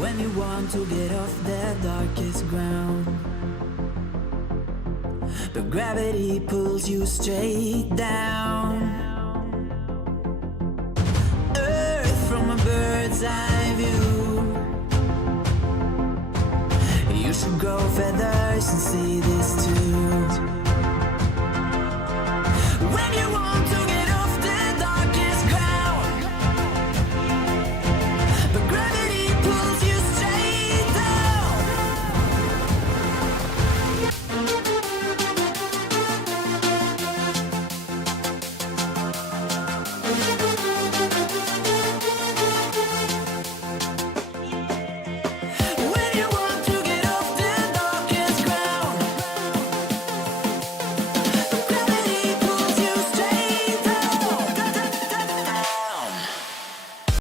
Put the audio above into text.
when you want to get off the darkest ground, but gravity pulls you straight down. Earth from a bird's eye view. You should grow feathers and see this too. When you